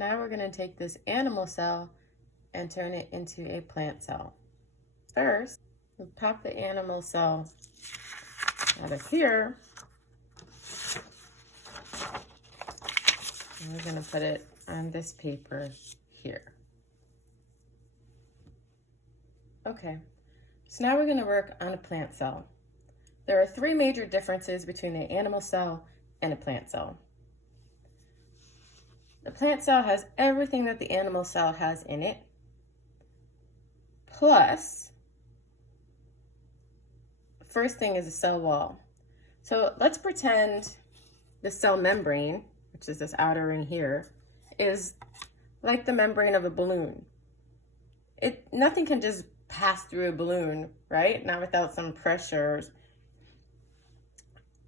Now we're going to take this animal cell and turn it into a plant cell. First, we'll pop the animal cell out of here. And we're going to put it on this paper here. Okay, so now we're going to work on a plant cell. There are three major differences between an animal cell and a plant cell. The plant cell has everything that the animal cell has in it, plus, first thing is a cell wall. So let's pretend the cell membrane, which is this outer ring here, is like the membrane of a balloon. Nothing can just pass through a balloon, right? Not without some pressure.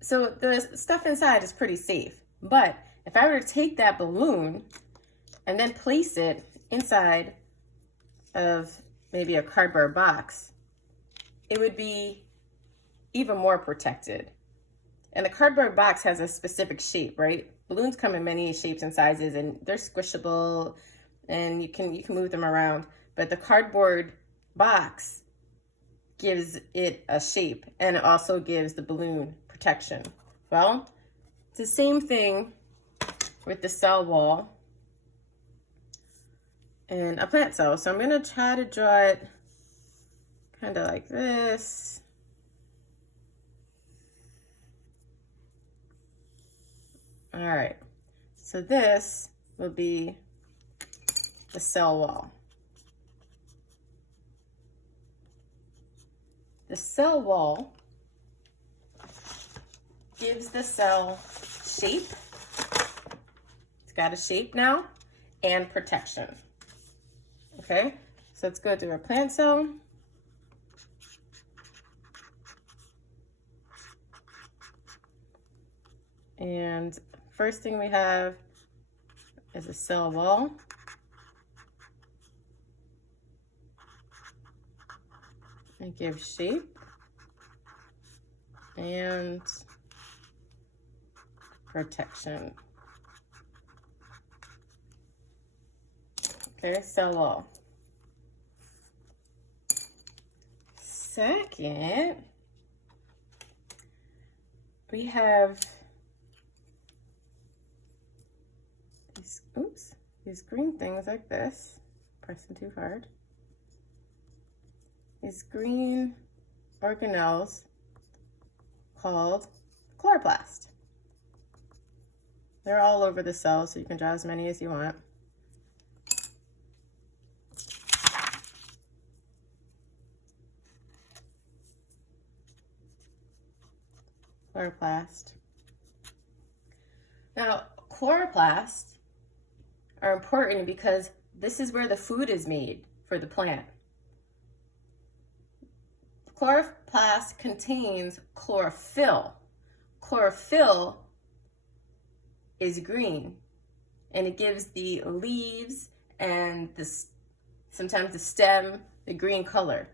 So the stuff inside is pretty safe. But if I were to take that balloon and then place it inside of maybe a cardboard box, it would be even more protected. And the cardboard box has a specific shape, right? Balloons come in many shapes and sizes, and they're squishable, and you can move them around. But the cardboard box gives it a shape, and it also gives the balloon protection. Well, it's the same thing with the cell wall and a plant cell. So I'm going to try to draw it kind of like this. All right, so this will be the cell wall. The cell wall gives the cell shape. It's got a shape now and protection. Okay, so let's go to our plant cell. And first thing we have is a cell wall. It gives shape and protection. Okay, cell wall. Second, we have these green things like this. Pressing too hard. These green organelles called chloroplast. They're all over the cell, so you can draw as many as you want. Chloroplast. Now, chloroplasts are important because this is where the food is made for the plant. Chloroplast contains chlorophyll. Chlorophyll is green, and it gives the leaves and sometimes the stem the green color.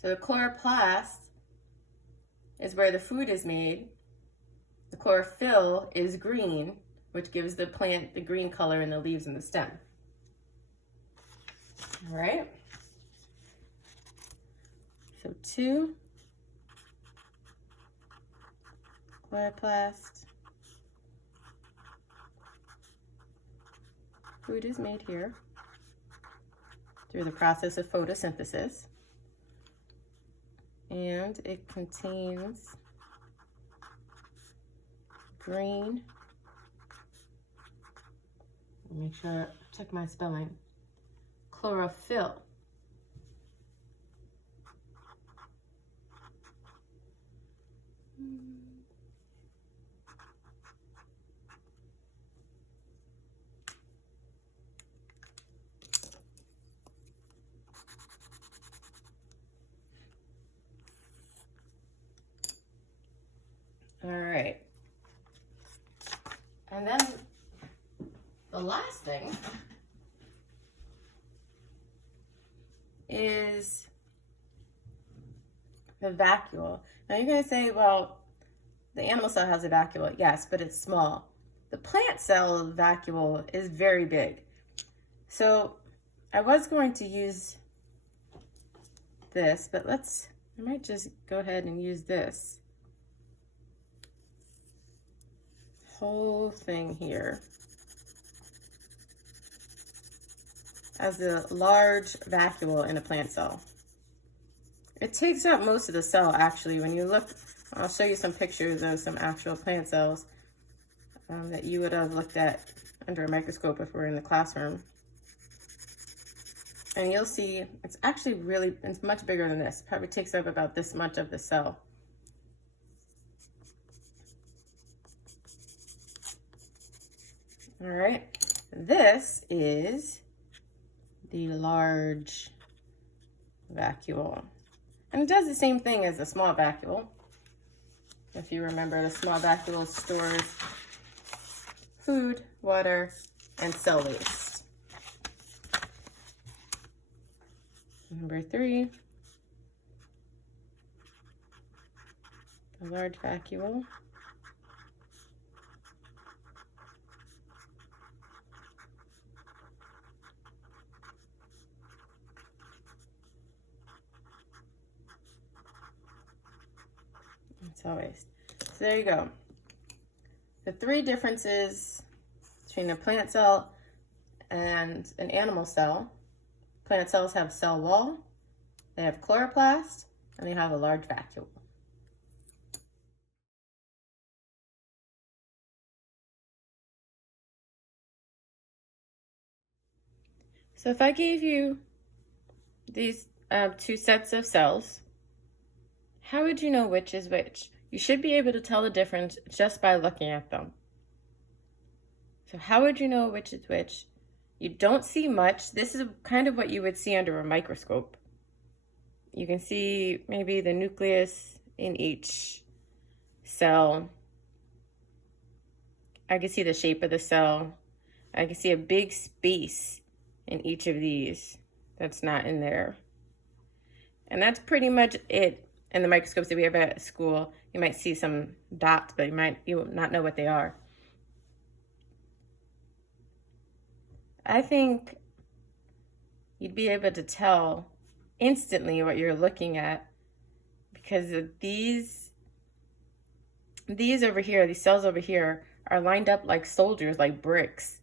So the chloroplast is where the food is made. The chlorophyll is green, which gives the plant the green color in the leaves and the stem. All right. So 2 chloroplast. Food is made here through the process of photosynthesis, and it contains green. Make sure I check my spelling. Chlorophyll. All right. And then the last thing is the vacuole. Now you're going to say, well, the animal cell has a vacuole. Yes, but it's small. The plant cell vacuole is very big. So I was going to use this, but I might just go ahead and use this whole thing here as a large vacuole in a plant cell. It takes up most of the cell, actually. When you look, I'll show you some pictures of some actual plant cells that you would have looked at under a microscope if we're in the classroom. And you'll see it's actually it's much bigger than this. Probably takes up about this much of the cell. All right, this is the large vacuole. And it does the same thing as the small vacuole. If you remember, the small vacuole stores food, water, and cell waste. Number 3, the large vacuole. Cell waste. So there you go. The 3 differences between a plant cell and an animal cell. Plant cells have cell wall, they have chloroplast, and they have a large vacuole. So if I gave you these 2 sets of cells, how would you know which is which? You should be able to tell the difference just by looking at them. So how would you know which is which? You don't see much. This is kind of what you would see under a microscope. You can see maybe the nucleus in each cell. I can see the shape of the cell. I can see a big space in each of these that's not in there. And that's pretty much it. In the microscopes that we have at school, you might see some dots, but you will not know what they are. I think you'd be able to tell instantly what you're looking at because of these over here, these cells over here are lined up like soldiers, like bricks,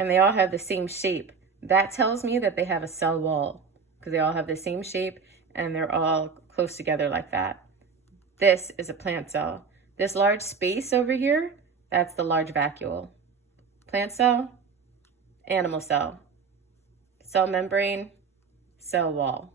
and they all have the same shape. That tells me that they have a cell wall because they all have the same shape and they're all close together like that. This is a plant cell. This large space over here, that's the large vacuole. Plant cell, animal cell, cell membrane, cell wall.